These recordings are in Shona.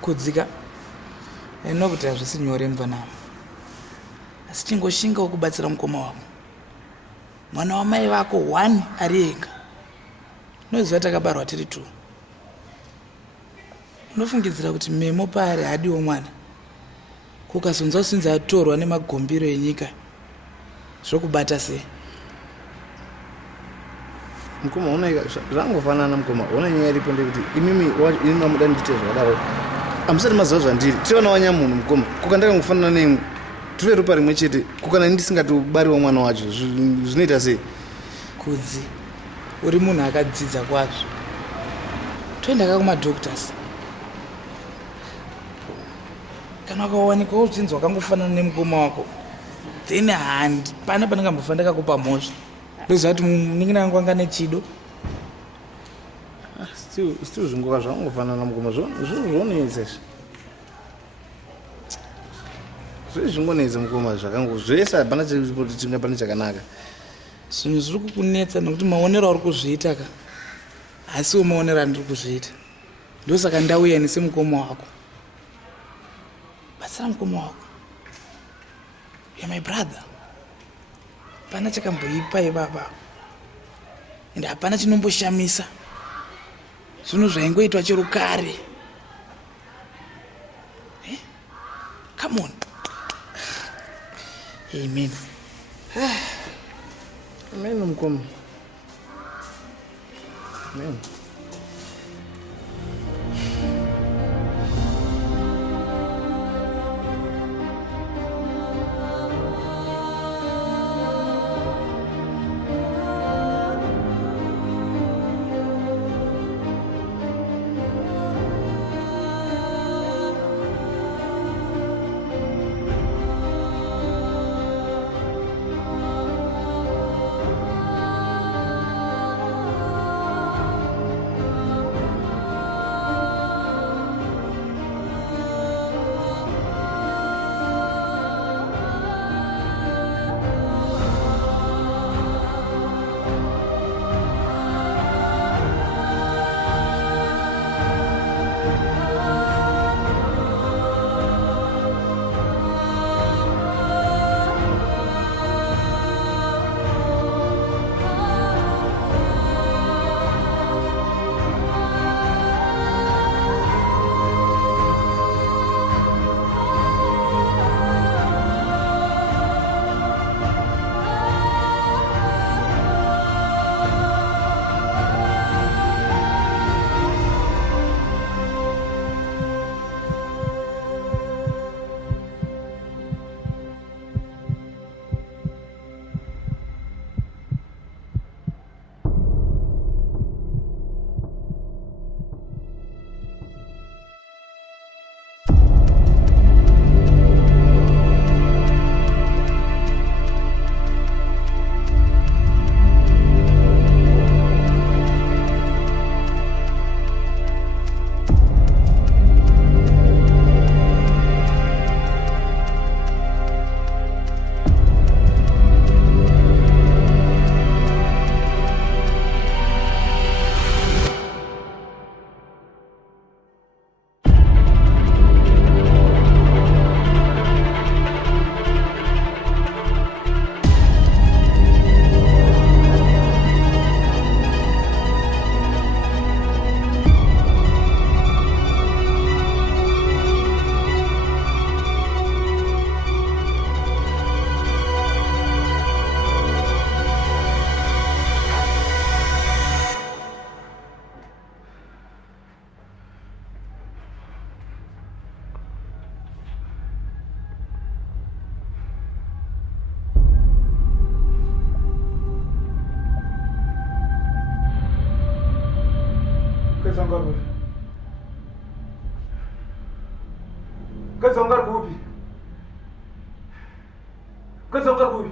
Kudzika inokuti hazvisi nyore mvanamo, asi chingoshinga wokubatsira mukoma wako, mwana wamai vako 1 ari ega. Noziva takabarwa tiri 2. Unofungidzira kuti memo paari hadiwo mwana, kukazonza usinzi atorwa nemagombiro enyika zvokubata sei? Mukoma unaika zvangofanana mukoma una nyaya iripo ndekuti imimi mamuda ndiite zvakadaro amusati maziva zvandiri tivana wanyamunhu mukoma kukandakangofanana nemwe tive ropa rimwe chete kukana ndisingatobariwa mwana wacho zvinoita sei? Kudzi uri munhu akadzidza kwazvo, toendaka kumadoctors. Kana wakawanikwa uchinzi wakangofanana nemukoma wako, then pana panangambofa ndakakupa mhosva ndoziva kuti munin'ina wangu anga nechido. still zvingoka zvakangofanana mukoma zvonetsa zvezvingonetsa mukoma zvakango zvese hapana chinga pane chakanaka. Zvinhu zviri kukunetsa nokuti maonero auri kuzviita ka hasiwo maonero andiri kuzviita. Ndosaka ndauya nesemukoma wako. Batsira mukoma wako. You're my brother. Hapana chakamboipa ibaba, ende hapana chinomboshamisa. Zvinhu zvaingoitwa chero kare. Come on. Amen. Amen mukoma. Amen. Kazongar kupi? Kazongar kupi?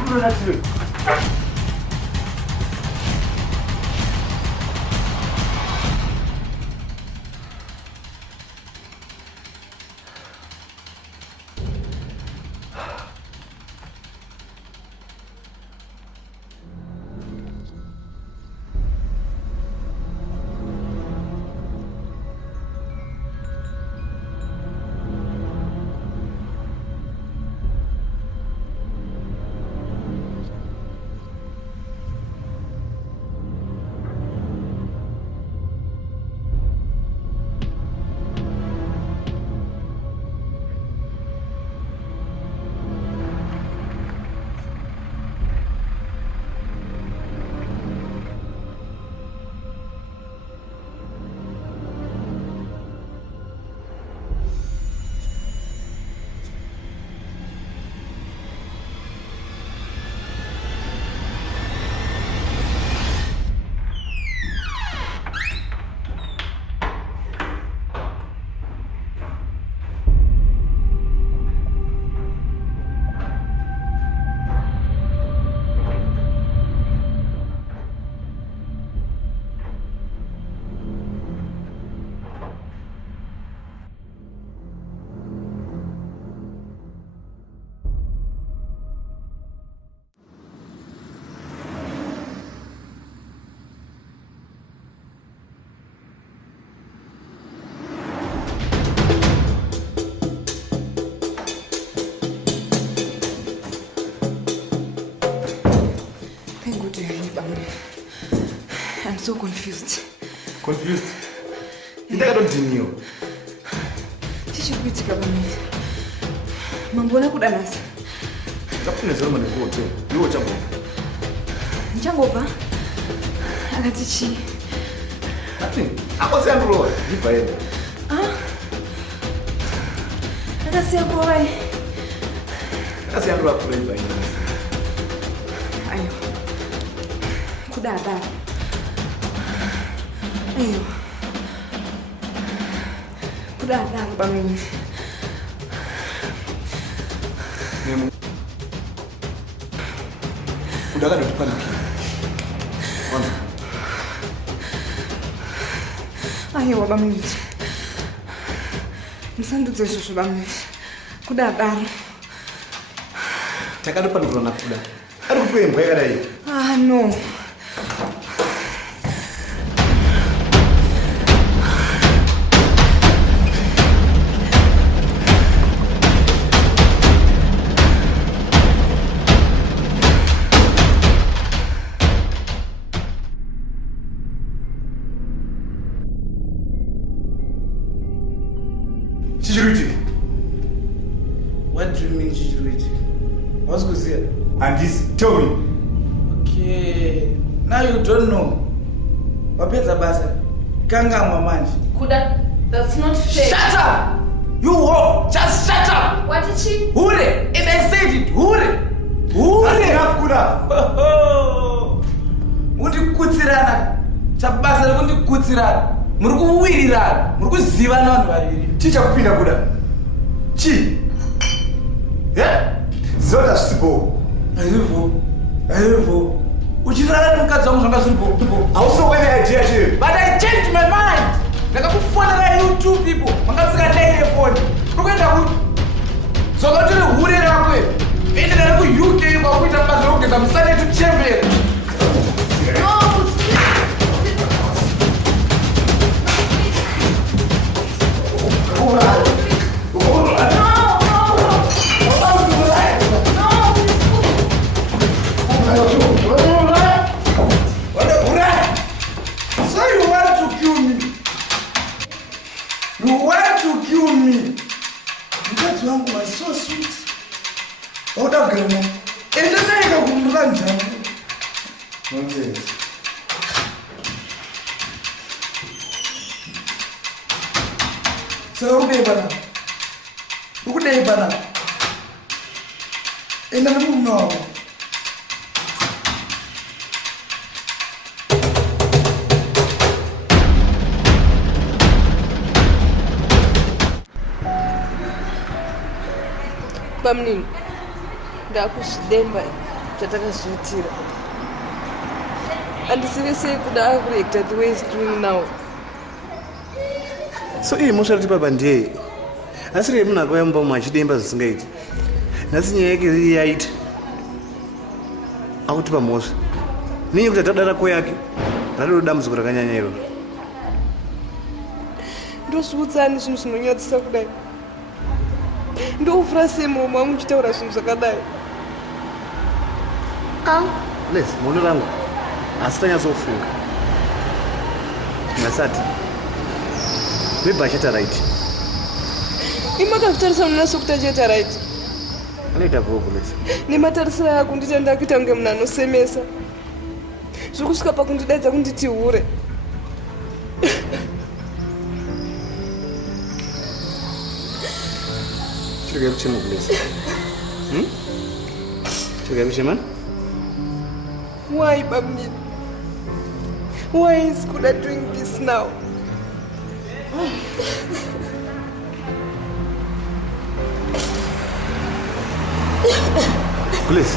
Uno na chile. so confused. Confused? Ndakatodhiniwa. Chichikuitika pamiti. Mambona kudanasa. Ndakufunezera mane kuhotel. Iwo chambova. Ndichangobva. Akati chii? Ati, akwasi andurowa. Ndibva yenda. Akasiya kuwai. Akasiya andurowa kure ibva yenda. Ayo. Kudada. Ayo. Kudada pamiti. Nemu. Kudada ndotupanikira. Kwanza. Ayo pamiti. Musandudze izvozvo pamiti. Kudada. Takadopanikirwa nakuda. Ari kupemba yakadai. No. Chichikuitika. What do you mean chichikuitika? What's going on? And this, tell me. Okay, now you don't know. Wapedza basa. Kangamwa manje. Kuda, that's not fair. Shut up! You whore! Just shut up! What did she? Hure! And I said it! Hure! Hure! That's enough, Kuda. Mundikutsirana. Chabasa rekundikutsirana. Muri kuwirirana. Muri kuzivana vanhu vaviri. Chii chakupinda Kuda? Chii? Zota zvisipo. Aivo. Uchirara nemukadzi wangu zvanga zviripo. Hausi kuene idea chii. But I changed my mind. Ndakakufonera you two people. Mangatsika phone. Ukuenda kuti. Tsoka tiri hure rako. Ende ndari ku UK kwakuita basa rokugeza musane tuchembera. Nonsense. So ukudai bana. Enda nemunhu wavo. Pamnini. Ndakuzvidemba zvatakazviitira. Handisivi sei kuda akureacta the way he's doing now. So iyi mushati baba ndiye. Asi rei munhu akavamba mumwe achidemba zvisingaiti. Nhasi nyaya yake iyi yaita. Akutipa mhosva. Ninyi kuti atadara ko yake. Rado dambudziko rakanyanya iro. Ndozviudzani zvinhu zvinonyadzisa kudai. Ndofura sei muromo wangu uchitaura zvinhu zvakadai. Les, muno rangu. Asi tanyatsofunga. Nasati. Maybe achita right. Imakazvitarisa munhu sokuti achiita right. Anoita bhuku Les. Nematarisiro yako nditi ndakuita kunge munhu anosemesa. Zviri kusvika pakundidaidza kunditi hure. Chirikari kuchema Les. Chirikari kuchema? Why, Babni? Why is Kuda doing this now? Please.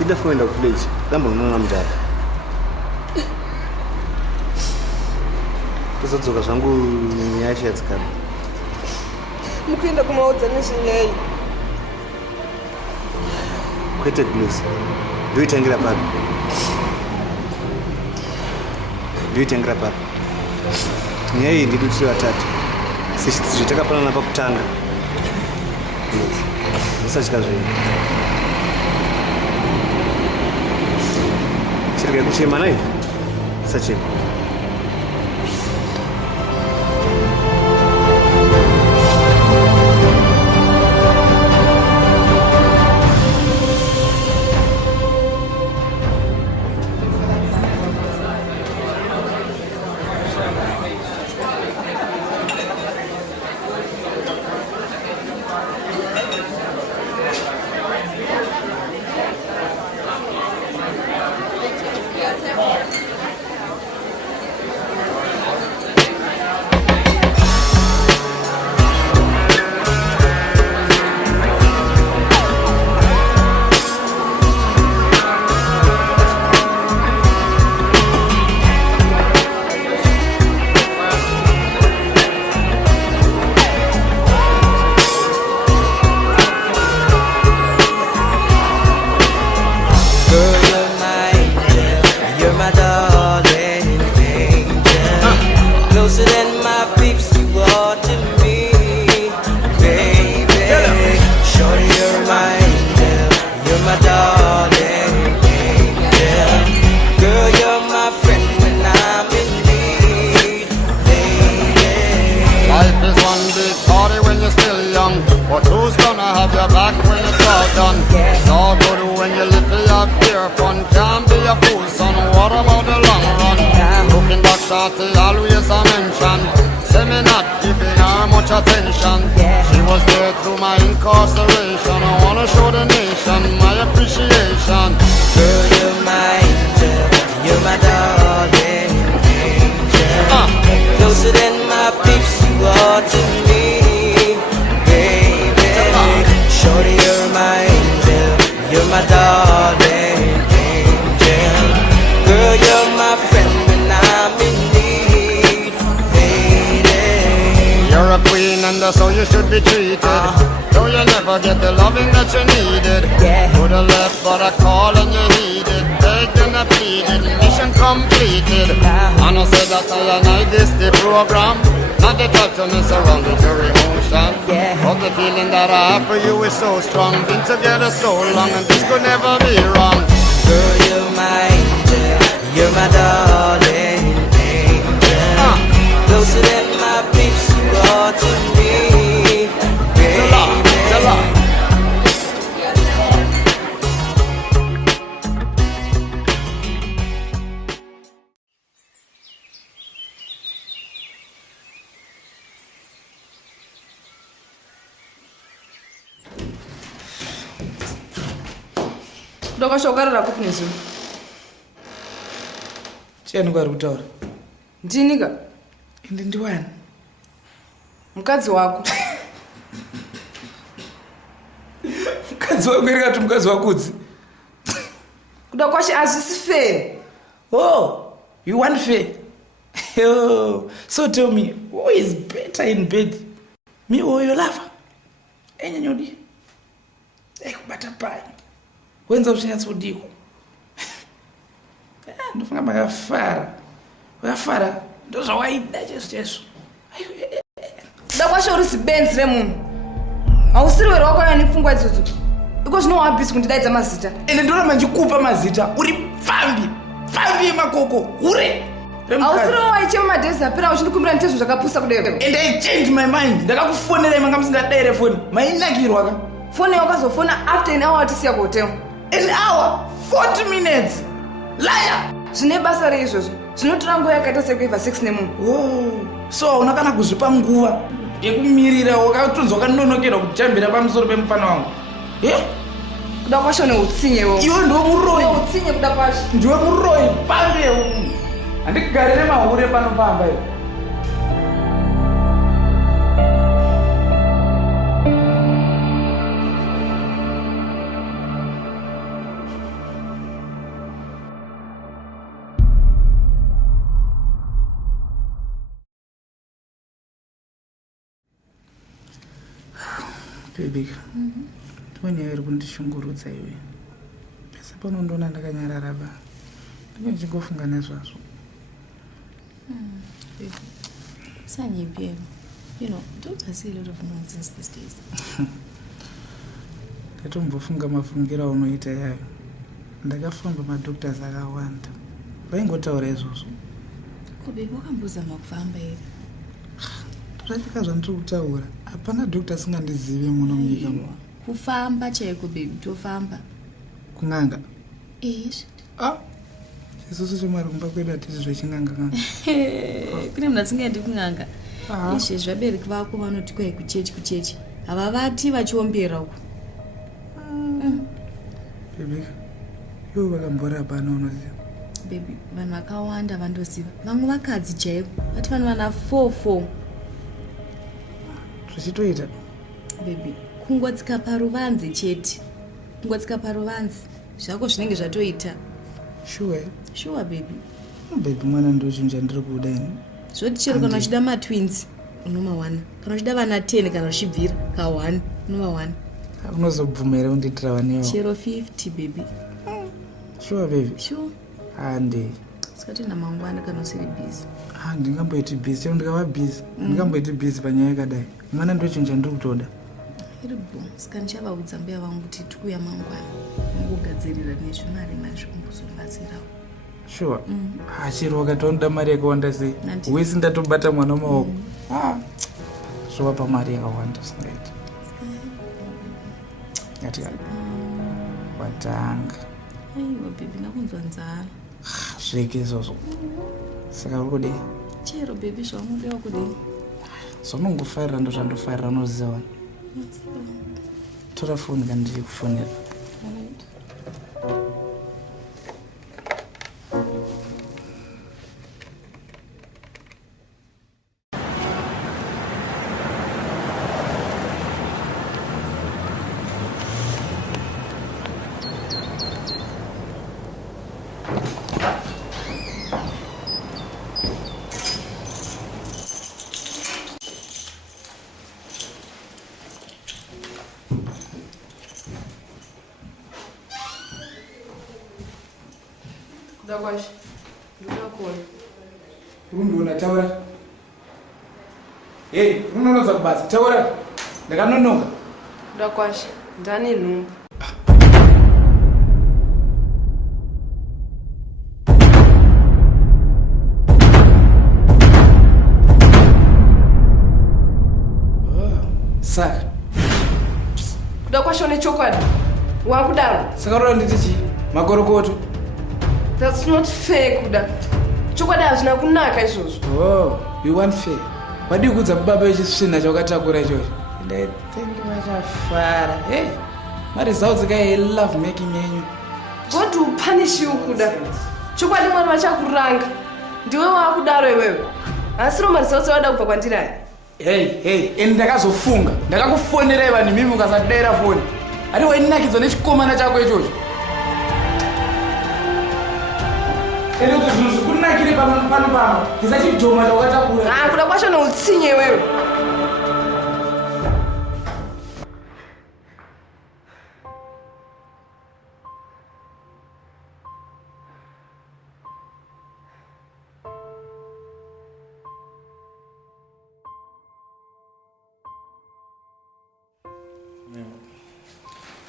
Ida fuenda village. Damba unaona mtaka. Kuzodzoka zvangu nyasha tsikana. Mukuenda kumaudza nezvenyaya iyi. Kwete Please. Ndoitangira papi. Ndoitangira papi. Nyaya iyi ndiri tiri vatatu. Sechitsizvo takapanana pakutanga. Musatya zvenyu. Chirikari kuchema nai? Sacheni. Always a mention, say me not giving her much attention. She was there through my incarceration. I wanna show the nation my appreciation. Girl, you're my angel, you're my darling angel. Closer than my peeps, you are to me, baby. Shorty, you're my angel, you're my darling angel. Girl, you're my friend when I'm in need, baby. You're a queen and that's how you should be treated. Though you never get the loving that you needed. Could have left but I called and you heeded. Begged and I pleaded, mission completed. And I said that I this the program. Not the type to mess around with your emotion. But the feeling that I have for you is so strong. Been together so long and this could never be wrong. Girl, you're my angel, you're my darling angel. Closer than my peeps, you are to me, baby. Ndakashokarira kupi nezuva? Chiani kwari kutaura? Ndinika? Ende ndiwani? Mukadzi wako. Mukadzi wako iri kati mukadzi wakudzi? Kuda kwashe hazvisi fair. Oh, you want fair? Oh, so tell me, who is better in bed? Me or your lover? Enyanyodi? Kubata pai. Wenza uchinyatsodiko. Ndofunga makafara. Wakafara ndozvawaida chesu. Kuda kwashe uri zibenzi remunhu. Hausiri were wakauya nepfungwa idzodzo. Iko zvino wabvisi kundidaidza mazita. Ende ndoramba ndikupa mazita. Uri pfambi. Pfambi yemakoko. Hure. Hausiri waichema madhezi apera uchindikumbira nditezvo zvakapusa kudero. And I changed my mind. Ndakakufonera manga musingadere phone. Mainakirwa ka. Phone wakazofona after an hour tisiya kuhotel. An hour? 40 minutes? Liar! Zvine basa reizvozvo. Zvinotora nguva yakaita sekuivha 6 nemunhu. Oh, so hauna kana kuzvipa nguva yekumirira wakatonzwa wakanonokerwa kujambira pamusoro pemufana wangu. Kuda kwashe neutsinyewo. Iwe ndiwe muroyi. Utsinye kuda kwashe. Ndiwe muroyi pambi yeunhu. Handigarire mahure pano pamba iwe. Baby, ndonyaya iri kundishungurudza iwe. Pese panondoona ndakanyarara ba. Ndinenge ndichingofunga nezvazvo. Sanyi, you know, doctors say a lot of nonsense these days. Ndatombofunga mafungira unoita yayo. Ndakafamba madoctors akawanda. vaingotaura izvozvo. Ko baby wakambozama kufamba here? Zvasvika zvandiri kutaura hapana dokta asingandizivi muno munyika muno. Kufamba chaiko baby, tofamba Kung'anga? Isusu chemwari kumba kwedu hatiti zvechin'anga kanga. Kune munhu asingaendi kung'anga. Izvezvi vabereki vako vanoti kwai kuchechi havavati vachiombera uku. Baby, ivo vakambora hapana unoziva. Baby, vanhu vakawanda vandoziva. Vamwe vakadzi chaivo vati vanhu vana 4 zvichitoita. Baby, kungotsika paruvanzi chete. Kungotsika paruvanzi zvako zvinenge zvatoita. Sure baby. Baby mwana ndochinja ndiri kuda ini. Zvoti chero kana uchida matwins unomawana. Kana uchida vana 10 kana uchibvira ka1 unomawana. Unozobvumira undiitira vanewo. Chero 50 baby. Sure baby. Sure. Handi. Sikati namangwana kana usiri busy. Ndingamboiti busy. Chero ndikava busy. Ndingamboiti busy panyaya yakadai. Mwana ndochinja ndiri kutoda. Iribo, saka ndichavaudza mbuya vangu kuti tikuya mangwana mungogadzirira nezvimari zvekumbozorivazirawo. Sure. Chero wakatonoda mari yakawanda sei? Wesi ndatobata mwana maoko. Zvovapa mari yakawanda singaiti. Yatika watanga. Aiwa baby, nakunzwa nzara. Zveke izvozvo. Saka uri kudei? Chero baby, zvaunodiwa kudei? Zonongofarira ndo zvandofarira unoziva wani. Tora foni kana ndiri kufonera. Dakwasha, ndinakona. Rundiona taura. Hey, runonoza kubasa taura. Ndakanonoka. Dakwasha, ndani nhumbu. Saka. Dakwasha une chokwadi. Wakudaro. Saka rora nditi chi? Makorokoto. That's not fair kuda. Chokwadi hazvina kunaka izvozvo. You want fair. Wadi kudza baba vechisvina chaukatakura ichocho. Ndaitengi vachafara. Hey, mari zao dzikai love making yenyu. God will punish you kuda. Chokwadi mwari vachakuranga. Ndiwe wakudaro iwewe. Asi romari zao dzawada kubva kwandiri aya. Hey, ndakazofunga. Ndakakufonera iva nemimi ukasadera foni. Ari wainakidzwa nechikomana chako ichocho. Ende kuti zvinhu zvikunakire pano ndisachidhoma chaukatakura. Kuda kwacho neutsinye iwewe.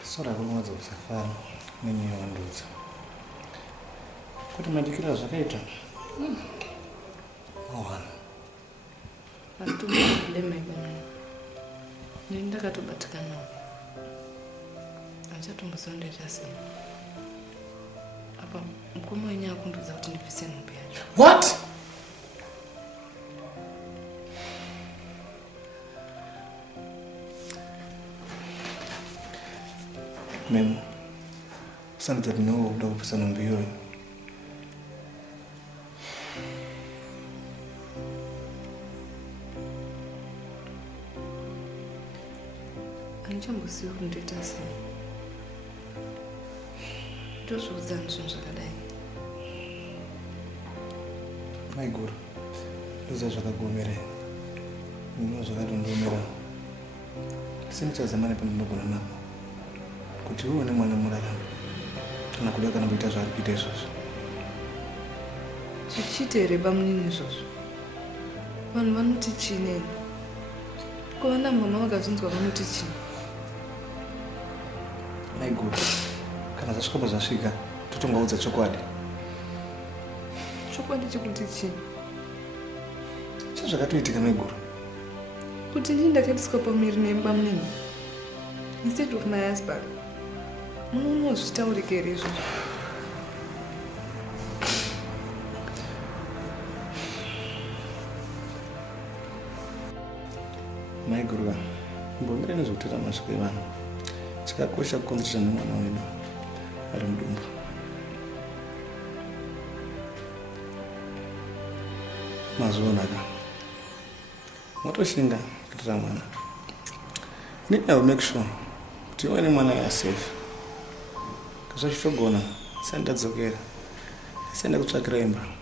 Sora kunowadza kusafara nenyewandudza kuti madikira zvakaita mawana Atumblemegana. Ndakatobatikana. Achatombozoenda sei? Apa mukoma wenyu akundudza kuti ndibvise nhumbi yacho. What? Memo, sanadza ndinowo kuda kubvisa nhumbi iyoyo. Handichambosiyi kuti ndoita sei. Ndozviudzani zvinhu zvakadai. Maiguru, ndoziva zvakagomerera. Ndino zvakatondomera. Asi ndichazama nepandinogona napo. Kuti uone mwana murarama. Kana kuda kana kuita zvaari kuita izvozvo. Chichite here bamunini izvozvo. Vanhu vanoti chini? Kuvana mama vakazvinzwa vanoti chini? Maiguru, kana zvasvika pazvasvika, totongaudza chokwadi. chokwadi chikuti chii chazvakatoitika meguru kuti ndini ndakatiswa pamuviri neimba munini instead of my husband. Munozvitaurika here izvozvo? maiguruva mbombere nezvekutera masviko evanhu chakakosha kukonzeresa nemwana wedu ari mudumbu. Mazonaka motoshinga kutira mwana I'll make sure kuti iwe nemwana ya safe kazvachitogona sandadzokera senda kutsvakira imba.